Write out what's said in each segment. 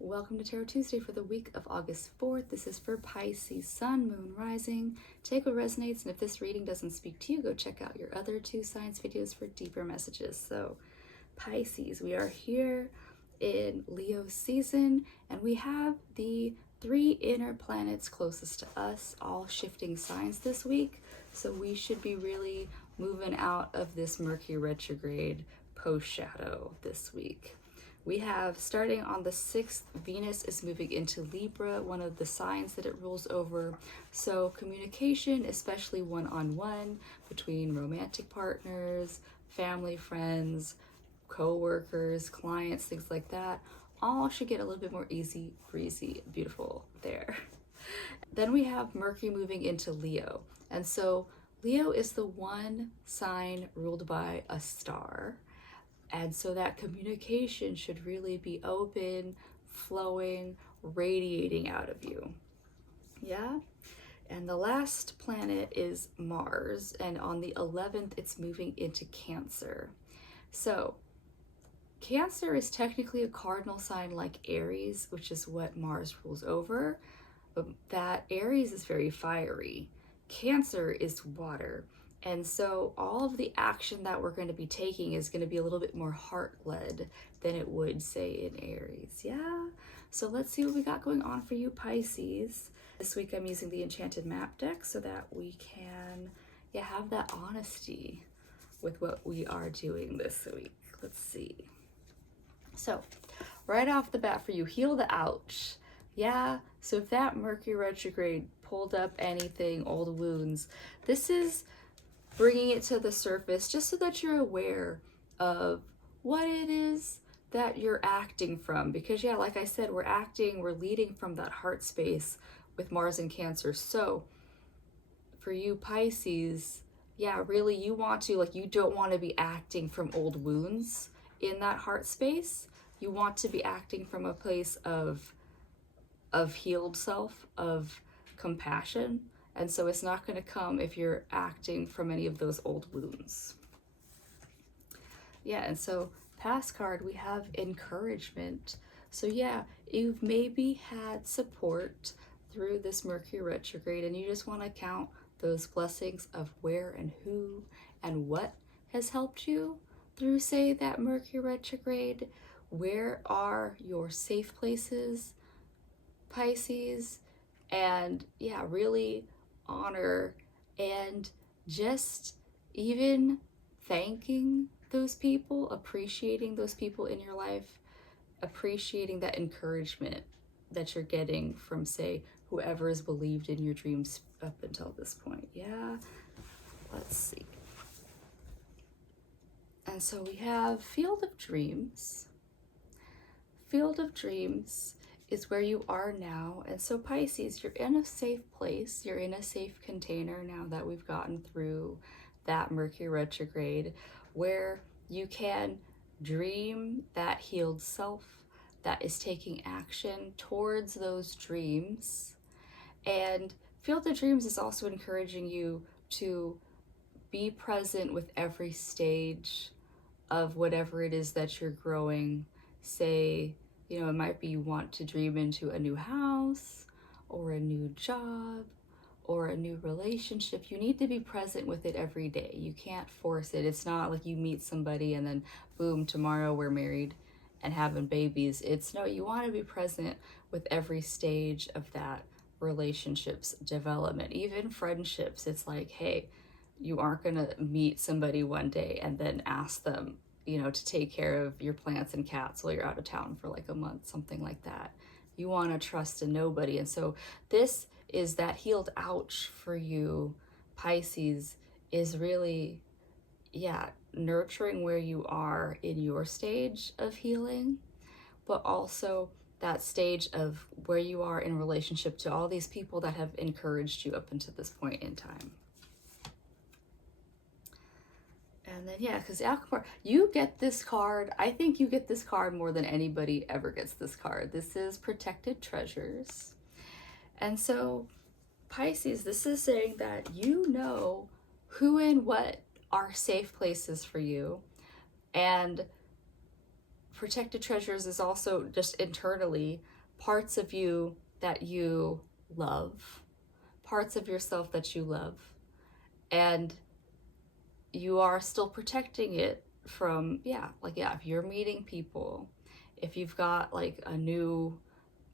Welcome to Tarot Tuesday for the week of August 4th. This is for Pisces, Sun, Moon, Rising. Take what resonates, and if this reading doesn't speak to you, go check out your other two signs videos for deeper messages. So, Pisces, we are here in Leo season, and we have the three inner planets closest to us, all shifting signs this week. So we should be really moving out of this Mercury retrograde post-shadow this week. We have, starting on the 6th, Venus is moving into Libra, one of the signs that it rules over. So communication, especially one-on-one, between romantic partners, family, friends, co-workers, clients, things like that, all should get a little bit more easy, breezy, beautiful there. Then we have Mercury moving into Leo. And so Leo is the one sign ruled by a star. And so that communication should really be open, flowing, radiating out of you. Yeah? And the last planet is Mars. And on the 11th, it's moving into Cancer. So Cancer is technically a cardinal sign like Aries, which is what Mars rules over. But that Aries is very fiery. Cancer is water. And so all of the action that we're going to be taking is going to be a little bit more heart-led than it would, say, in Aries. Yeah? So let's see what we got going on for you, Pisces. This week I'm using the Enchanted Map Deck so that we can have that honesty with what we are doing this week. Let's see. So right off the bat for you, heal the ouch. Yeah, so if that Mercury retrograde pulled up anything, old wounds, this is bringing it to the surface just so that you're aware of what it is that you're acting from. Because yeah, like I said, we're leading from that heart space with Mars and Cancer. So for you Pisces, yeah, really you want to, you don't want to be acting from old wounds in that heart space. You want to be acting from a place of healed self, of compassion. And so it's not going to come if you're acting from any of those old wounds. Yeah, and so past card, we have encouragement. So yeah, you've maybe had support through this Mercury retrograde, and you just want to count those blessings of where and who and what has helped you through, say, that Mercury retrograde. Where are your safe places, Pisces? And yeah, really honor and just even thanking those people, appreciating those people in your life, appreciating that encouragement that you're getting from, say, whoever has believed in your dreams up until this point. Yeah, let's see. And so we have Field of Dreams. Field of Dreams is where you are now. And so Pisces, you're in a safe place. You're in a safe container now that we've gotten through that Mercury retrograde, where you can dream that healed self that is taking action towards those dreams. And Field of Dreams is also encouraging you to be present with every stage of whatever it is that you're growing. Say, it might be you want to dream into a new house or a new job or a new relationship. You need to be present with it every day. You can't force it. It's not like you meet somebody and then boom, tomorrow we're married and having babies. It's no, you want to be present with every stage of that relationship's development, even friendships. It's like, hey, you aren't going to meet somebody one day and then ask them, to take care of your plants and cats while you're out of town for a month, something like that. You want to trust in nobody. And so this is that healed ouch for you, Pisces, is really, nurturing where you are in your stage of healing, but also that stage of where you are in relationship to all these people that have encouraged you up until this point in time. And then, because Alchemist, you get this card. I think you get this card more than anybody ever gets this card. This is Protected Treasures. And so, Pisces, this is saying that you know who and what are safe places for you. And protected treasures is also just internally parts of you that you love, parts of yourself that you love, and you are still protecting it from, if you're meeting people, if you've got like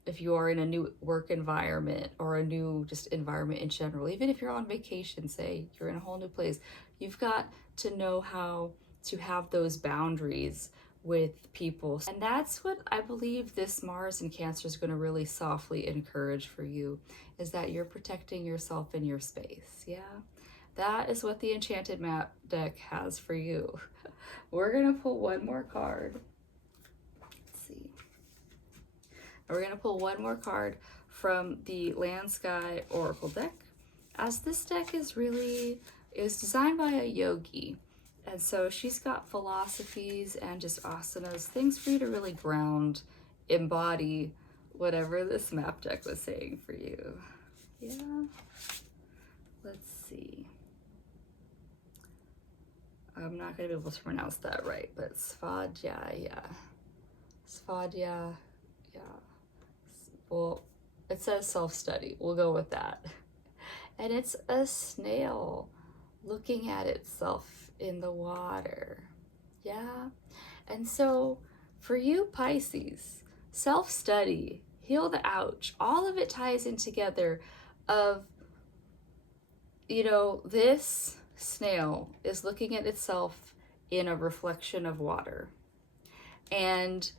if you are in a new work environment or a new just environment in general, even if you're on vacation, say you're in a whole new place, you've got to know how to have those boundaries with people. And that's what I believe this Mars in Cancer is going to really softly encourage for you, is that you're protecting yourself in your space. Yeah, that is what the Enchanted Map Deck has for you. We're going to pull one more card. Let's see. We're going to pull one more card from the Land Sky Oracle deck, as this deck is designed by a yogi. And so she's got philosophies and just asanas, things for you to really ground, embody whatever this map deck was saying for you. Yeah. Let's see. I'm not going to be able to pronounce that right, but Svadhyaya. Svadhyaya. Yeah. Well, it says self-study. We'll go with that. And it's a snail looking at itself in the water. Yeah. And so for you Pisces, self-study, heal the ouch, all of it ties in together of, this snail is looking at itself in a reflection of water. And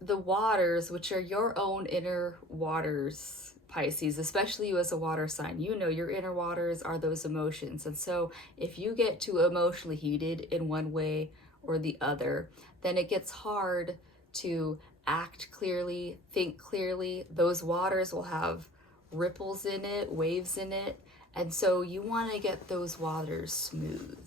the waters, which are your own inner waters, Pisces, especially you as a water sign, your inner waters are those emotions. And so if you get too emotionally heated in one way or the other, then it gets hard to act clearly, think clearly. Those waters will have ripples in it, waves in it. And so you want to get those waters smooth.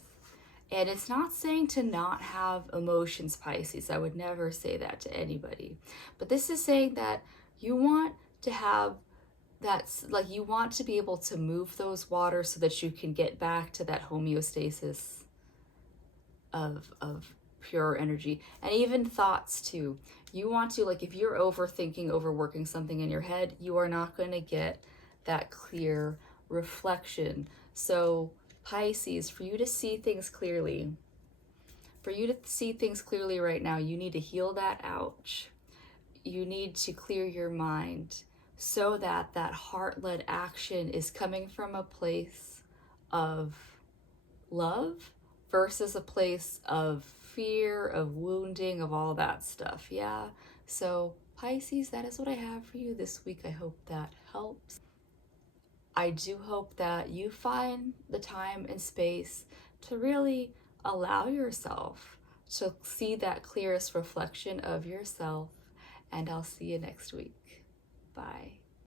And it's not saying to not have emotions, Pisces. I would never say that to anybody. But this is saying that you want to have you want to be able to move those waters so that you can get back to that homeostasis of pure energy. And even thoughts too. You want to, if you're overthinking, overworking something in your head, you are not going to get that clear reflection. So Pisces, for you to see things clearly right now, you need to heal that ouch. You need to clear your mind so that that heart-led action is coming from a place of love versus a place of fear, of wounding, of all that stuff. Yeah. So Pisces, that is what I have for you this week. I hope that helps. I do hope that you find the time and space to really allow yourself to see that clearest reflection of yourself. And I'll see you next week. Bye.